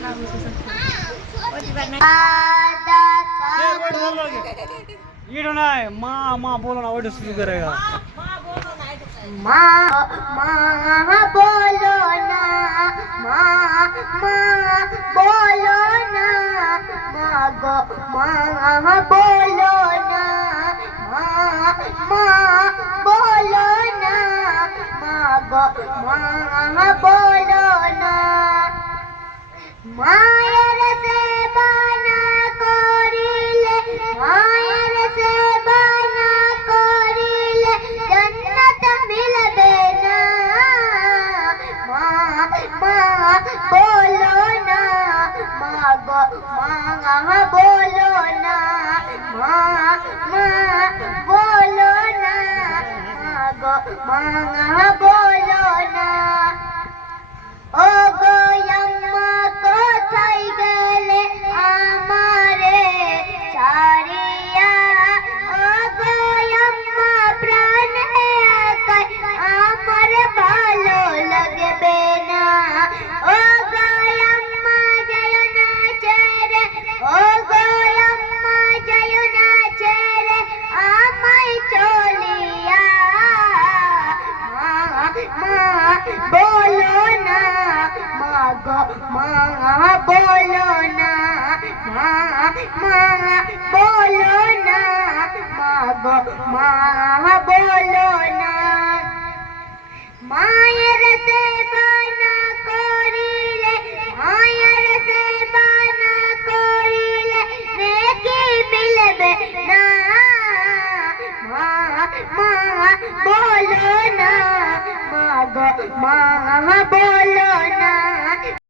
ये নাই মা মা বলো না ওইটা শুরু করেগা মা মা বলো না মা মা বলো না মা গো মা বলো না মা মা বলো না মা গো মা বলো না মায়ের সেবা না করিলে মায়ের সেবা না করিলে জান্নাত মিলবে না মা মা বলো না মা গো মা বলো না মা মা বলো না মা গো মা বলো না ও গো আম্মা কোথায় গেলে আমারে ছাড়িয়া ও গো আম্মা প্রাণে একাই আমার ভালো লাগবে না ও গো আম্মা যায় না ছেড়ে ও গো আম্মা যায় না ছেড়ে আমায় চলিয়া মা বলো না মা গো মা বলো না মা মা বলো না মা গো মা বলো না মায়ের সেবা না